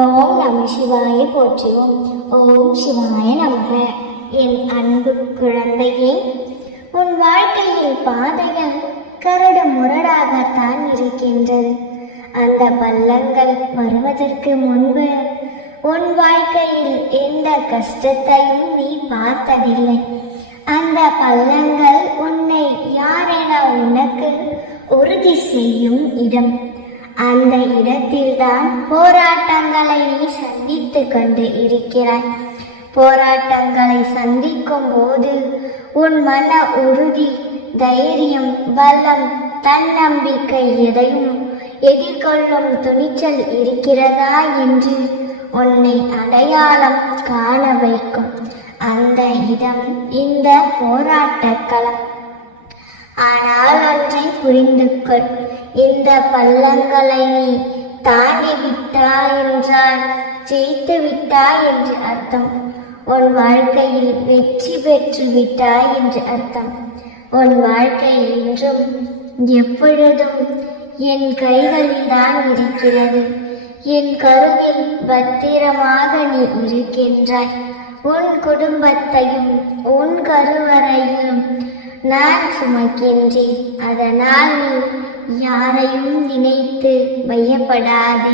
ஓம் நம சிவாய போற்றுவோம். ஓம் சிவாய நமக. என் அன்பு குழந்தையே, உன் வாழ்க்கையில் பாதைகள் கரடு முரடாகத்தான் இருக்கின்றது. அந்த பள்ளங்கள் வருவதற்கு முன்பு உன் வாழ்க்கையில் எந்த கஷ்டத்தையும் நீ பார்த்ததில்லை. அந்த பள்ளங்கள் உன்னை யாரென உனக்கு உறுதி செய்யும் இடம். அந்த இடத்தில்தான் போராட்டங்களை நீ சந்தித்து கொண்டு இருக்கிறாய். போராட்டங்களை சந்திக்கும் போது உன் மன உறுதி, தைரியம், பலம், தன்னம்பிக்கை எதையும் எதிர்கொள்ளும் துணிச்சல் இருக்கிறதா என்று உன்னை அடையாளம் காண வைக்கும் அந்த இடம் இந்த போராட்ட களம். ஆனால் ஒன்றை புரிந்து கொள், இந்த பள்ளங்களை நீ தாண்டி விட்டாய் என்றால் ஜெயித்து விட்டாய் என்று அர்த்தம். உன் வாழ்க்கையில் வெற்றி பெற்று விட்டாய் என்று அர்த்தம். உன் வாழ்க்கை என்றும் எப்பொழுதும் என் கைகளில் தான் இருக்கிறது. என் கருவில் பத்திரமாக நீ இருக்கின்றாய். உன் குடும்பத்தையும் உன் கருவறையிலும் நான் சுமக்கின்றேன். அதனால் நீ யாரையும் நினைத்து பயப்படாதே.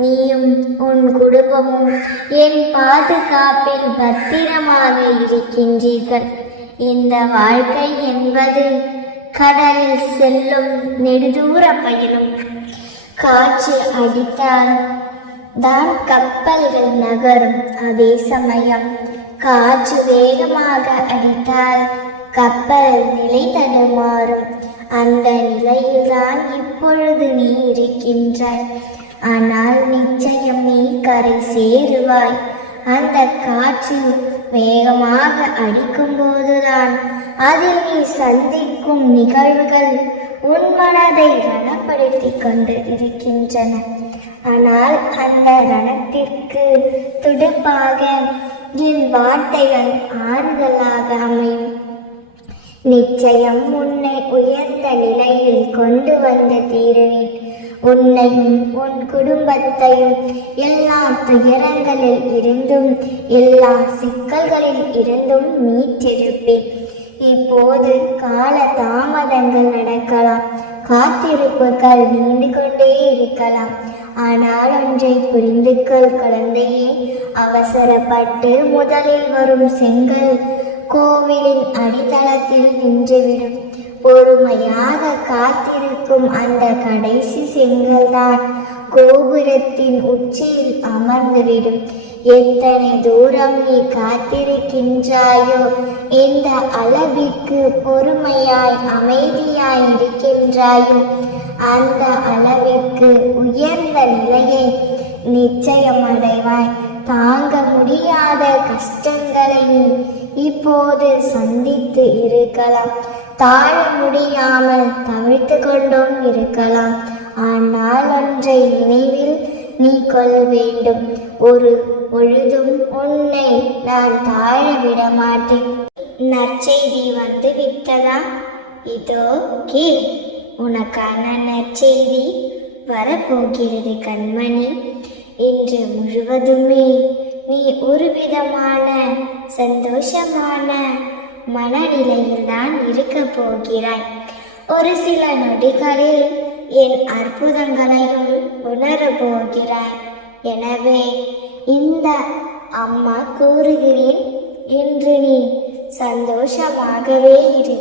நீயும் உன் குடும்பமும் என் பாதுகாப்பில் பத்திரமாக இருக்கின்றீர்கள். இந்த வாழ்க்கை என்பது கடலில் செல்லும் நெடுதூர பயணம். காற்று அடித்தால் தான் கப்பல்கள் நகரும். அதே சமயம் காற்று வேகமாக அடித்தால் கப்பல் நிலை தடுமாறும். அந்த நிலையில்தான் இப்பொழுது நீ இருக்கின்றாய். ஆனால் நிச்சயம் நீ கரை சேருவாய். அந்த காற்று வேகமாக அடிக்கும் போதுதான் அதில் நீ சந்திக்கும் நிகழ்வுகள் உன் மனதை ரணப்படுத்தி கொண்டு இருக்கின்றன. ஆனால் அந்த ரணத்திற்கு துடுப்பாக என் வார்த்தைகள் ஆறுதலாக அமையும். நிச்சயம் உன்னை உயர்ந்த நிலையில் கொண்டு வந்த தீருவேன். உன்னையும் உன் குடும்பத்தையும் எல்லா துயரங்களில் இருந்தும் எல்லா சிக்கல்களில் இருந்தும் மீட்டெடுப்பேன். இப்போது கால தாமதங்கள் நடக்கலாம், காத்திருப்புகள் நீண்டு கொண்டே இருக்கலாம். ஆனால் ஒன்றை புரிந்து கொள் குழந்தையே, அவசரப்பட்டு முதலில் வரும் செங்கல் கோவிலின் அடித்தளத்தில் நின்றுவிடும். பொறுமையாக காத்திருக்கும் அந்த கடைசி செங்கல்தான் கோபுரத்தின் உச்சியில் அமர்ந்துவிடும். எத்தனை தூரம் நீ காத்திருக்கின்றாயோ, எந்த அளவிற்கு பொறுமையாய் அமைதியாய் இருக்கின்றாயோ, அந்த அளவிற்கு உயர்ந்த நிலையை நிச்சயம் அடைவாய். தாங்க முடியாத கஷ்டங்களை நீ இப்போது சந்தித்து இருக்கலாம். தாழ முடியாமல் தவிர்த்து கொண்டும் இருக்கலாம். ஆனால் ஒன்றை நினைவில் நீ கொள்ள வேண்டும், ஒரு பொழுதும் உன்னை நான் தாழ விட மாட்டேன். நற்செய்தி வந்து விட்டதா? இதோ கேள். உனக்கான நற்செய்தி வரப்போகிறது கண்மணி. இன்று முழுவதுமே நீ ஒரு விதமான சந்தோஷமான மனநிலையில் தான் இருக்க போகிறாய். ஒரு சில நொடிகளில் என் அற்புதங்களையும் உணரப் போகிறாய். எனவே இந்த அம்மா கூறுகிறேன், இன்று நீ சந்தோஷமாகவே இரு.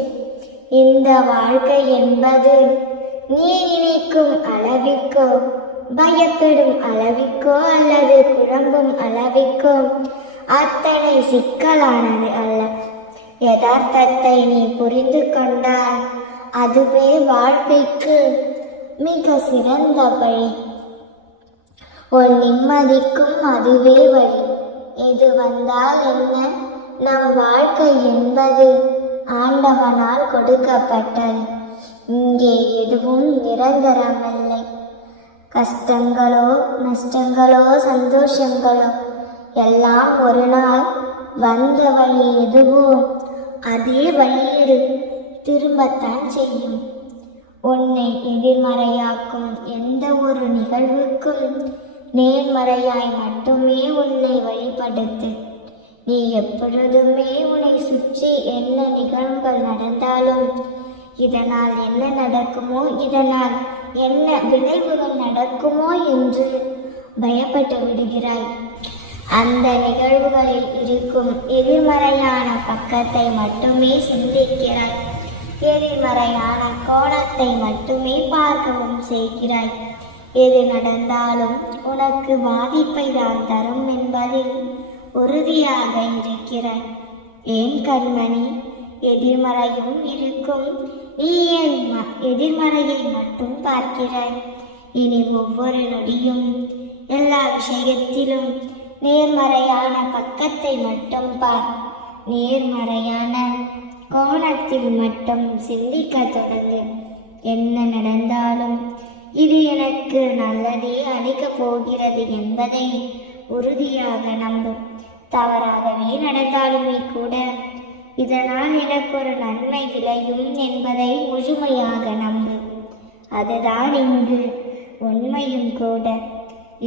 இந்த வாழ்க்கை என்பது நீ நினைக்கும் அளவிற்கோ, பயப்படும் அளவிற்கோ அல்லது குழம்பும் அளவிற்கோ அத்தனை சிக்கலானது அல்ல. யதார்த்தத்தை நீ புரிந்து கொண்டால் அதுவே வாழ்க்கைக்கு மிக சிறந்த வழி. உன் நிம்மதிக்கும் அதுவே வழி. எது வந்தால் என்ன, நம் வாழ்க்கை என்பது ஆண்டவனால் கொடுக்கப்பட்டது. இங்கே எதுவும் நிரந்தரமில்லை. கஷ்டங்களோ நஷ்டங்களோ சந்தோஷங்களோ எல்லாம் ஒரு நாள் வந்த வழி எதுவோ அதே வழியில் திரும்பத்தான் செய்யும். உன்னை எதிர்மறையாக்கும் எந்த ஒரு நிகழ்வுக்கும் நேர்மறையாய் மட்டுமே உன்னை வழிபடுத்து. நீ எப்பொழுதுமே உன்னை சுற்றி என்ன நிகழ்வுகள் நடந்தாலும் இதனால் என்ன நடக்குமோ, இதனால் என்ன விளைவுகள் நடக்குமோ என்று பயப்பட்டு விடுகிறாய். அந்த நிகழ்வுகளில் இருக்கும் எதிர்மறையான பக்கத்தை மட்டுமே சிந்திக்கிறாய். எதிர்மறையான கோணத்தை மட்டுமே பார்க்கவும் செய்கிறாய். எது நடந்தாலும் உனக்கு பாதிப்பை தான் தரும் என்பதில் உறுதியாக இருக்கிறாய். ஏன் கண்மணி, எதிர்மறையும் இருக்கும், நீ ஏன் எதிர்மறையை மட்டும் பார்க்கிறாய்? இனி ஒவ்வொரு நொடியும் எல்லா விஷயத்திலும் நேர்மறையான பக்கத்தை மட்டும் பார். நேர்மறையான கோணத்தில் மட்டும் சிந்திக்க தொடங்கு. என்ன நடந்தாலும் இது எனக்கு நல்லதே அளிக்கப் போகிறது என்பதை உறுதியாக நம்பும். தவறாகவே நடந்தாலுமே கூட இதனால் எனக்கு ஒரு நன்மை விளையும் என்பதை முழுமையாக நம்பு. அதுதான் இங்கு உண்மையும் கூட.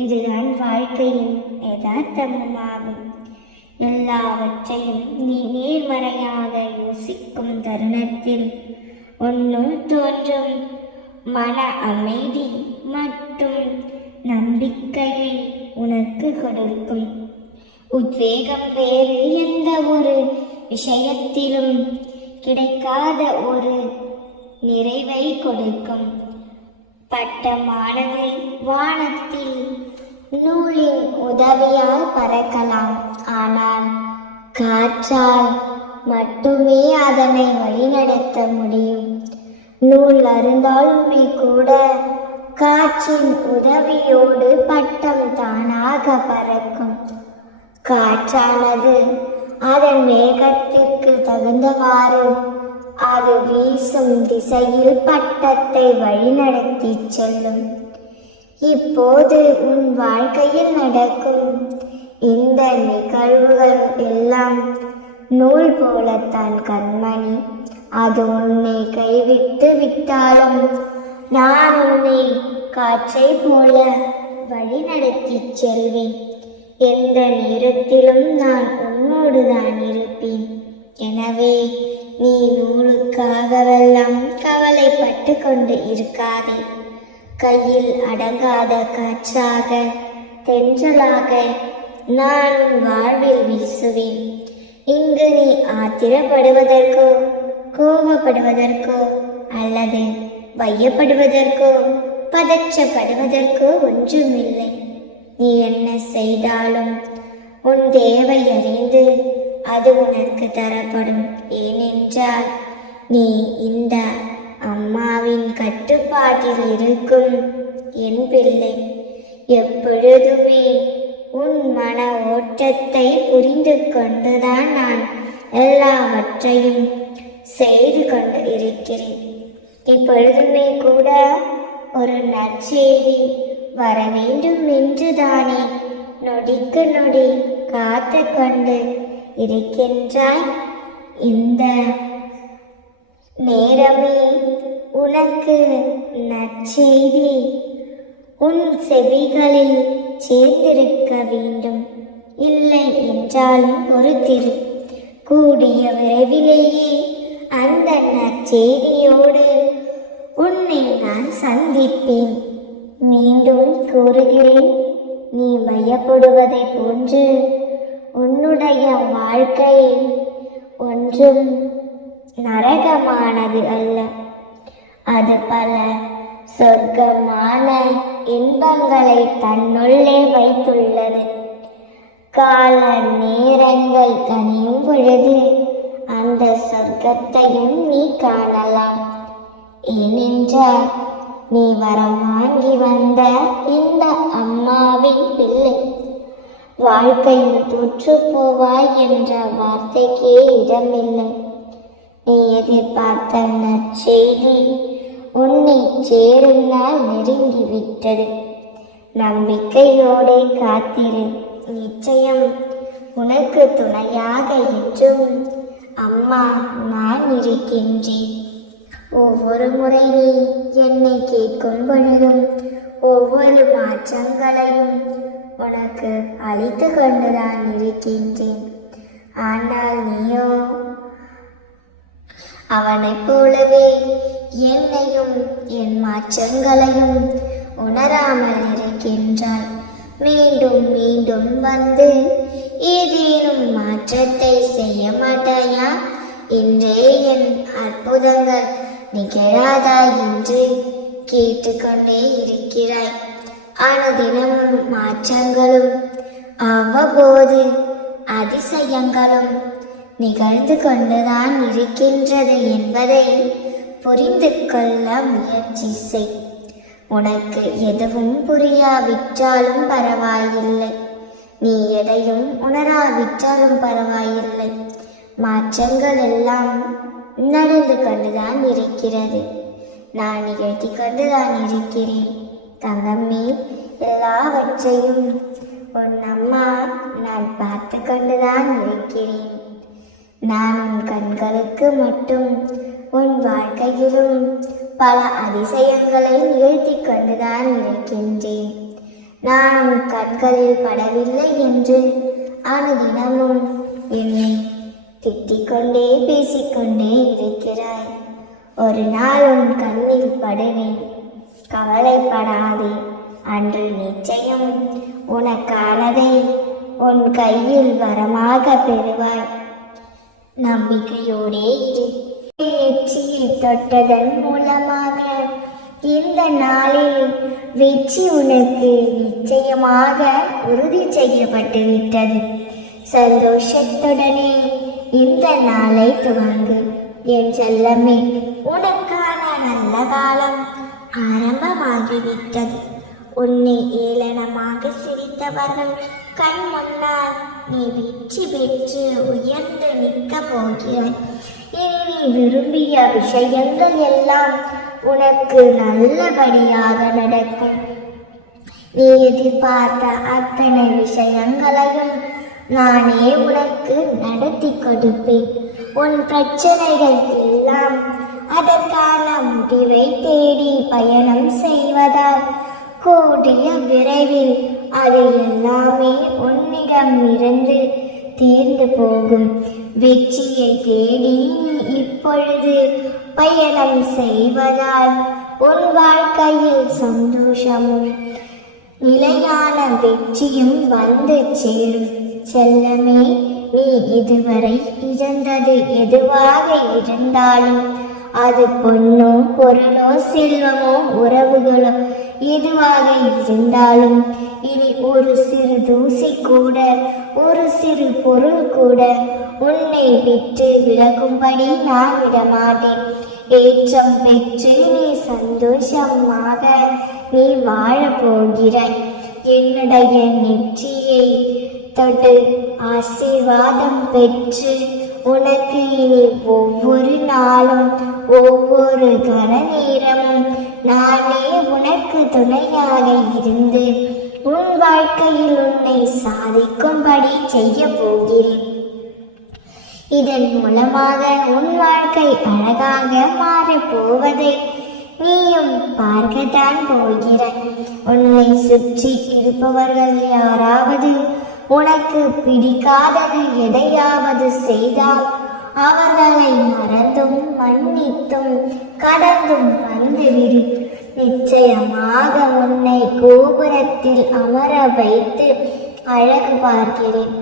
இதுதான் வாழ்க்கையின் யதார்த்தமுமாகும். எல்லாவற்றையும் நீ நேர்மறையாக யோசிக்கும் தருணத்தில் உன்னுள் தோன்றும் மன அமைதி மற்றும் நம்பிக்கையை உனக்கு கொடுக்கும். உத்வேகம் வேறு எந்த ஒரு விஷயத்திலும் கிடைக்காத ஒரு நிறைவை கொடுக்கும். பட்டமானது வானத்தில் நூலின் உதவியால் பறக்கலாம், ஆனால் காற்றால் மட்டுமே அதனை வழிநடத்த முடியும். நூல் அருந்தாலுமே கூட காற்றின் உதவியோடு பட்டம் தானாக பறக்கும். காற்றானது அதன் வேகத்திற்கு தகுந்தவாறு அது வீசும் திசையில் பட்டத்தை வழிநடத்தி செல்லும். இப்போது உன் வாழ்க்கையில் நடக்கும் இந்த நிகழ்வுகள் எல்லாம் நூல் போலத்தான் கண்மணி. அது உன்னை கைவிட்டு விட்டாலும் நான் உன்னை காற்றை போல வழிநடத்தி செல்வேன். எந்த நேரத்திலும் நான் உன்னோடு தான் இருப்பேன். எனவே நீ நூலுக்காகவெல்லாம் கவலைப்பட்டு கொண்டு இருக்காதே. கையில் அடங்காத காற்றாக, தென்றலாக நான் உன் வாழ்வில் வீசுவேன். இங்கு நீ ஆத்திரப்படுவதற்கோ, கோபப்படுவதற்கோ அல்லது வையப்படுவதற்கோ பதற்றப்படுவதற்கோ ஒன்றுமில்லை. நீ என்ன செய்தாலும் உன் தேவை அறிந்து அது உனக்கு தரப்படும். ஏனென்றால் நீ இந்த அம்மாவின் கட்டுப்பாட்டில் இருக்கும் என் பிள்ளை. எப்பொழுதுமே உன் மன ஓட்டத்தை புரிந்து கொண்டுதான் நான் எல்லாவற்றையும் செய்து கொண்டு இருக்கிறேன். இப்பொழுதுமே கூட ஒரு நற்செய்தி வர வேண்டும் என்றுதானே நொடிக்கு நொடி காத்து கொண்டு இருக்கின்றாய். இந்த நேரமே உனக்கு நற்செய்தி உன் செவிகளில் சேர்ந்திருக்க வேண்டும். இல்லை என்றாலும் பொறுத்திரு. கூடிய விரைவிலேயே அந்த நற்செய்தியோடு உன்னை நான் சந்திப்பேன். மீண்டும் கூறுகிறேன், நீ பயப்படுவதை போன்று உன்னுடைய வாழ்க்கை ஒன்றும் நரகமானது அல்ல. அது பல சொர்க்கமான இன்பங்களை தன்னுள்ளே வைத்துள்ளது. கால நேரங்கள் கனியும் பொழுது அந்த சொர்க்கத்தையும் நீ காணலாம். ஏனென்றால் நீ வரம் வாங்கி வந்த இந்த அம்மாவின் பிள்ளை. வாழ்க்கையில் தோற்று போவாய் என்ற வார்த்தைக்கே இடமில்லை. நீ எதிர்பார்த்த நற்செய்தி உன்னை சேரும் நாள் நெருங்கிவிட்டது. நம்பிக்கையோடு காத்திரு. நிச்சயம் உனக்கு துணையாக என்றும் அம்மா நான் இருக்கின்றேன். ஒவ்வொரு முறை நீ என்னை கேட்கும் பொழுதும் ஒவ்வொரு மாற்றங்களையும் உனக்கு அளித்து கொண்டுதான் இருக்கின்றேன். ஆனால் நீயோ அவனைப் போலவே என்னையும் என் மாற்றங்களையும் உணராமல் இருக்கின்றாய். மீண்டும் மீண்டும் வந்து ஏதேனும் மாற்றத்தை செய்ய மாட்டாயா? இன்றே என் அற்புதங்கள் நிகழாதா என்று கேட்டுக்கொண்டே இருக்கிறாய். அனுதினமும் மாற்றங்களும் அவ்வப்போது அதிசயங்களும் நிகழ்ந்து கொண்டுதான் இருக்கின்றது என்பதை புரிந்து கொள்ள முயற்சி செய். உனக்கு எதுவும் புரியாவிட்டாலும் பரவாயில்லை, நீ எதையும் உணராவிட்டாலும் பரவாயில்லை. மாற்றங்கள் எல்லாம் நடந்து கொண்டுதான் இருக்கிறது, நான் நிகழ்த்தி கொண்டுதான் இருக்கிறேன். தங்கமே, எல்லாவற்றையும் உன் அம்மா நான் பார்த்து கொண்டுதான் இருக்கிறேன். நான் உன் கண்களுக்கு மட்டும் உன் வாழ்க்கையிலும் பல அதிசயங்களை நிகழ்த்தி கொண்டுதான் இருக்கின்றேன். நான் உன் கண்களில் படவில்லை என்று அனுதினமும் என்னை திட்டிக்கொண்டே பேசிக்கொண்டே இருக்கிறாய். ஒரு நாள் உன் கண்ணில் படுவேன், கவலைப்படாதே. அன்று நிச்சயம் உனக்கானதை உன் கையில் வரமாக பெறுவாய். நம்பிக்கையோடே இரு. வெற்றியை தொட்டதன் மூலமாக இந்த நாளில் வெற்றி உனக்கு நிச்சயமாக உறுதி செய்யப்பட்டு விட்டது. சந்தோஷத்துடனே இந்த நாளை துவங்கு என் செல்லமே. உனக்கான நல்ல காலம் ஆரம்பமாகிவிட்டது. உன்னை ஏளனமாக சிரித்தவர்கள் கண் முன்னால் நீ வெற்றி பெற்று உயர்ந்து நிற்க போகிறாய். இனி நீ விரும்பிய விஷயங்கள் எல்லாம் உனக்கு நல்லபடியாக நடக்கும். நீ எதிர்பார்த்த அத்தனை விஷயங்களையும் நானே உனக்கு நடத்தி கொடுப்பேன். உன் பிரச்சனைகள் எல்லாம் அதற்கான முடிவை தேடி பயணம் செய்வதால் கூடிய விரைவில் அது எல்லாமே உன்னிடம் இருந்து தீர்ந்து போகும். வெற்றியை தேடி இப்பொழுது பயணம் செய்வதால் உன் வாழ்க்கையில் சந்தோஷமும் நிலையான வெற்றியும் வந்து சேரும். செல்லமே, நீ இதுவரை இழந்தது எதுவாக இருந்தாலும், அது பொண்ணோ பொருளோ செல்வமோ உறவுகளோ எதுவாக இருந்தாலும், இனி ஒரு சிறு தூசி கூட ஒரு சிறு பொருள் கூட உன்னை விட்டு விலகும்படி நான் விடமாட்டேன். ஏற்றம் பெற்று நீ சந்தோஷமாக நீ வாழப்போகிறாய். என்னுடைய நெற்றியை தொட்டு ஆசீர்வாதம் பெற்று உனக்கு இனி ஒவ்வொரு நாளும் ஒவ்வொரு கண நேரமும் நானே உனக்கு துணையாக இருந்து உன் வாழ்க்கையில் உன்னை சாதிக்கும்படி செய்ய போகிறேன். இதன் மூலமாக உன் வாழ்க்கை அழகாக மாறப்போவதை நீயும் பார்க்கத்தான் போகிறாய். உன்னை சுற்றி இருப்பவர்கள் யாராவது உனக்கு பிடிக்காதது எதையாவது செய்தால் அவர்களை மறந்தும் மன்னித்தும் கடந்தும் வந்துவிடு. நிச்சயமாக உன்னை கோபுரத்தில் அமர வைத்து அழகு பார்க்கிறேன்.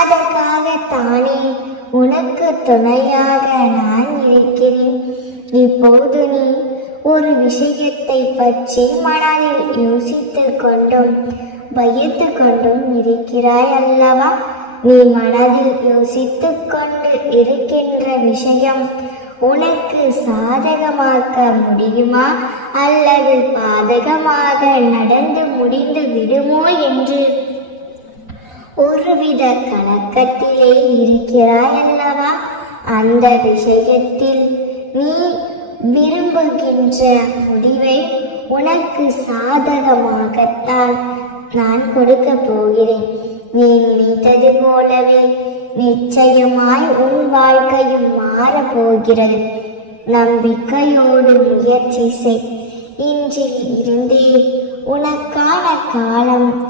அதற்காகத்தானே உனக்கு துணையாக நான் இருக்கிறேன். இப்போது நீ ஒரு விஷயத்தை பற்றி மனதில் யோசித்துக் கொண்டும் பயத்து கொண்டும் இருக்கிறாய் அல்லவா? நீ மனதில் யோசித்துக் கொண்டு இருக்கின்ற விஷயம் உனக்கு சாதகமாக்க முடியுமா அல்லது பாதகமாக நடந்து முடிந்து விடுமோ என்று ஒருவித கலக்கத்திலே இருக்கிறாய் அல்லவா? அந்த விஷயத்தில் நீ விரும்புகின்ற முடிவை உனக்கு சாதகமாகத்தான் நான் கொடுக்க போகிறேன். நீ நினைத்தது போலவே நிச்சயமாய் உன் வாழ்க்கையும் மாறப்போகிறது. நம்பிக்கையோடு முயற்சி செய். இன்றில் இருந்தே உனக்கான காலம்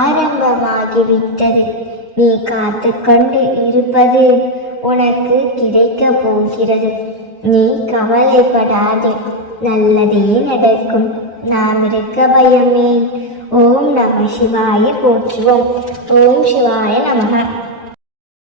ஆரம்பமாகிவிட்டது. நீ காத்து கொண்டு இருப்பது உனக்கு கிடைக்க போகிறது. நீ கவலைப்படாதே, நல்லதே நடக்கும். நாம் இருக்க பயமே. ஓம் நம சிவாய போற்றுவோம். ஓம் சிவாய நமக.